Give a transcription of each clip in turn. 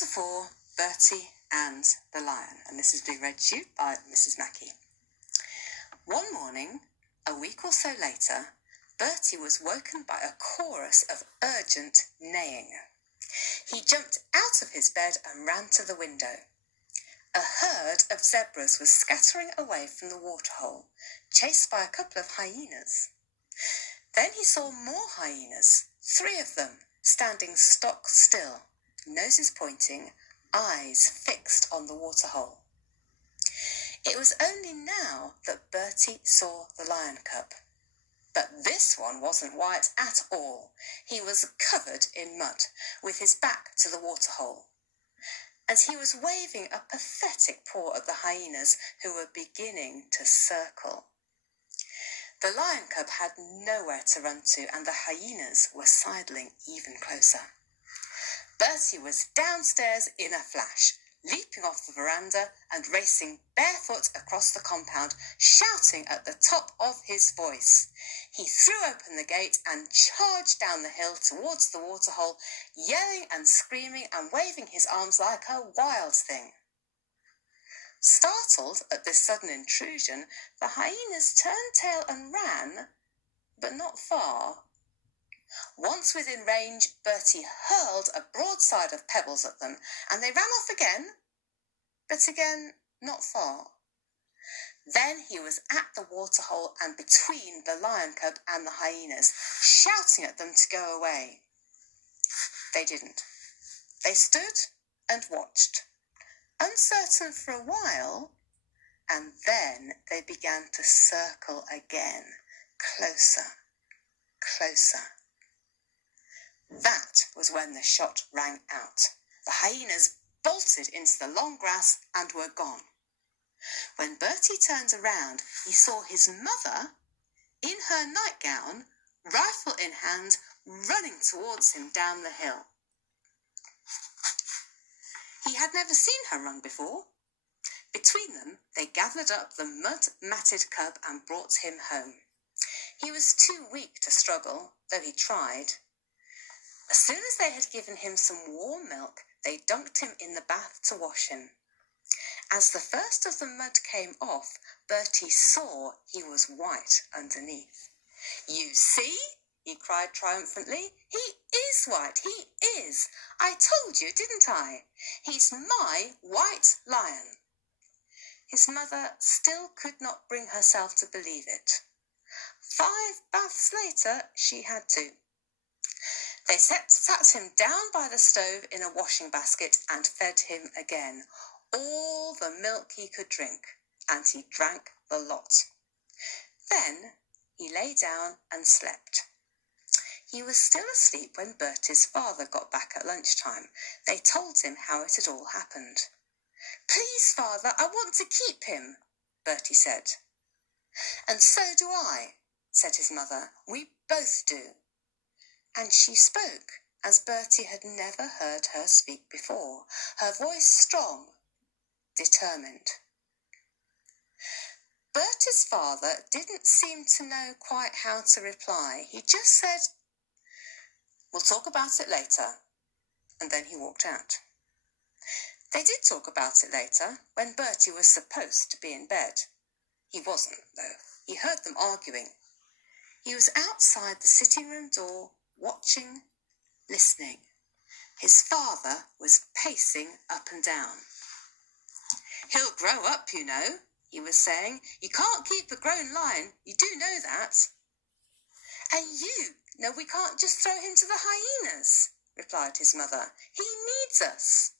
Chapter 4, Bertie and the Lion, and this is being read to you by Mrs Mackie. One morning, a week or so later, Bertie was woken by a chorus of urgent neighing. He jumped out of his bed and ran to the window. A herd of zebras was scattering away from the waterhole, chased by a couple of hyenas. Then he saw more hyenas, 3 of them, standing stock still, noses pointing, eyes fixed on the waterhole. It was only now that Bertie saw the lion cub. But this one wasn't white at all. He was covered in mud, with his back to the waterhole. And he was waving a pathetic paw at the hyenas who were beginning to circle. The lion cub had nowhere to run to, and the hyenas were sidling even closer. Bertie was downstairs in a flash, leaping off the veranda and racing barefoot across the compound, shouting at the top of his voice. He threw open the gate and charged down the hill towards the waterhole, yelling and screaming and waving his arms like a wild thing. Startled at this sudden intrusion, the hyenas turned tail and ran, but not far. Once within range, Bertie hurled a broadside of pebbles at them, and they ran off again, but again not far. Then he was at the waterhole and between the lion cub and the hyenas, shouting at them to go away. They didn't. They stood and watched, uncertain for a while, and then they began to circle again, closer, closer. That was when the shot rang out. The hyenas bolted into the long grass and were gone. When Bertie turned around, he saw his mother, in her nightgown, rifle in hand, running towards him down the hill. He had never seen her run before. Between them, they gathered up the mud-matted cub and brought him home. He was too weak to struggle, though he tried. As soon as they had given him some warm milk, they dunked him in the bath to wash him. As the first of the mud came off, Bertie saw he was white underneath. "You see?" he cried triumphantly. "He is white, he is! I told you, didn't I? He's my white lion." His mother still could not bring herself to believe it. 5 baths later, she had to. They sat him down by the stove in a washing basket and fed him again, all the milk he could drink, and he drank the lot. Then he lay down and slept. He was still asleep when Bertie's father got back at lunchtime. They told him how it had all happened. "Please, father, I want to keep him," Bertie said. "And so do I," said his mother. "We both do." And she spoke as Bertie had never heard her speak before, her voice strong, determined. Bertie's father didn't seem to know quite how to reply. He just said, "We'll talk about it later," and then he walked out. They did talk about it later, when Bertie was supposed to be in bed. He wasn't, though. He heard them arguing. He was outside the sitting room door, watching, listening. His father was pacing up and down. "He'll grow up, you know," he was saying. "You can't keep a grown lion, you do know that." "And you know we can't just throw him to the hyenas," replied his mother. "He needs us.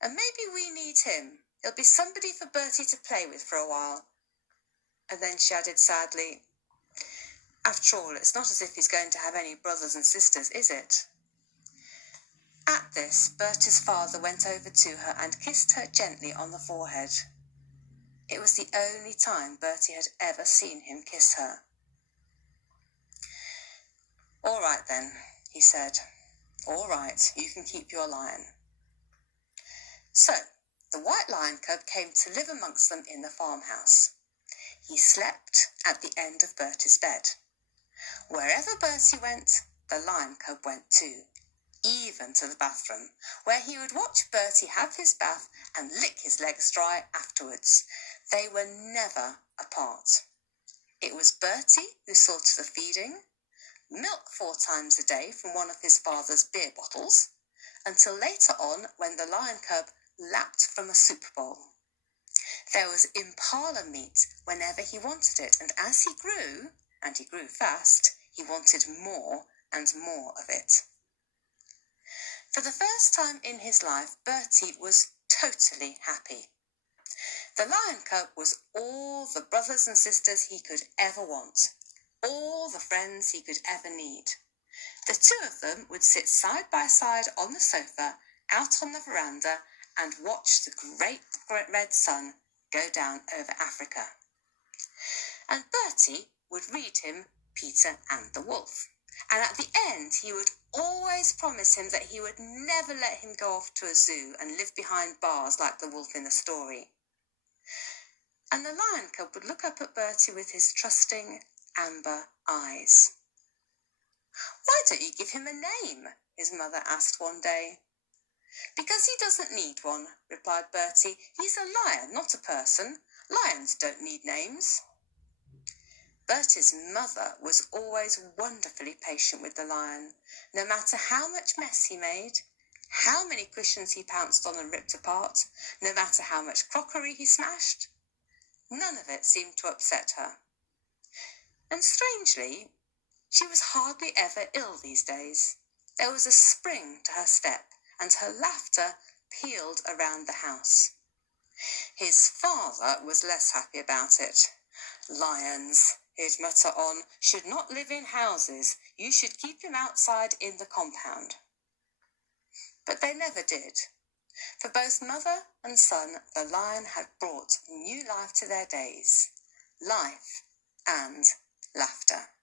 And maybe we need him. He'll be somebody for Bertie to play with for a while." And then she added sadly, "After all, it's not as if he's going to have any brothers and sisters, is it?" At this, Bertie's father went over to her and kissed her gently on the forehead. It was the only time Bertie had ever seen him kiss her. "All right then," he said. "All right, you can keep your lion." So, the white lion cub came to live amongst them in the farmhouse. He slept at the end of Bertie's bed. Wherever Bertie went, the lion cub went too. even to the bathroom, where he would watch Bertie have his bath and lick his legs dry afterwards. They were never apart. It was Bertie who saw to the feeding, milk 4 times a day from one of his father's beer bottles, until later on when the lion cub lapped from a soup bowl. There was impala meat whenever he wanted it, and as he grew, and he grew fast, he wanted more and more of it. For the first time in his life, Bertie was totally happy. The lion cub was all the brothers and sisters he could ever want, all the friends he could ever need. The 2 of them would sit side by side on the sofa out on the veranda and watch the great red sun go down over Africa. And Bertie would read him Peter and the Wolf. And at the end, he would always promise him that he would never let him go off to a zoo and live behind bars like the wolf in the story. And the lion cub would look up at Bertie with his trusting amber eyes. "Why don't you give him a name?" his mother asked one day. "Because he doesn't need one," replied Bertie. "He's a lion, not a person. Lions don't need names." Bertie's mother was always wonderfully patient with the lion, no matter how much mess he made, how many cushions he pounced on and ripped apart, no matter how much crockery he smashed. None of it seemed to upset her. And strangely, she was hardly ever ill these days. There was a spring to her step, and her laughter pealed around the house. His father was less happy about it. "Lions," he'd mutter on, "should not live in houses. You should keep him outside in the compound." But they never did. For both mother and son, the lion had brought new life to their days. Life and laughter.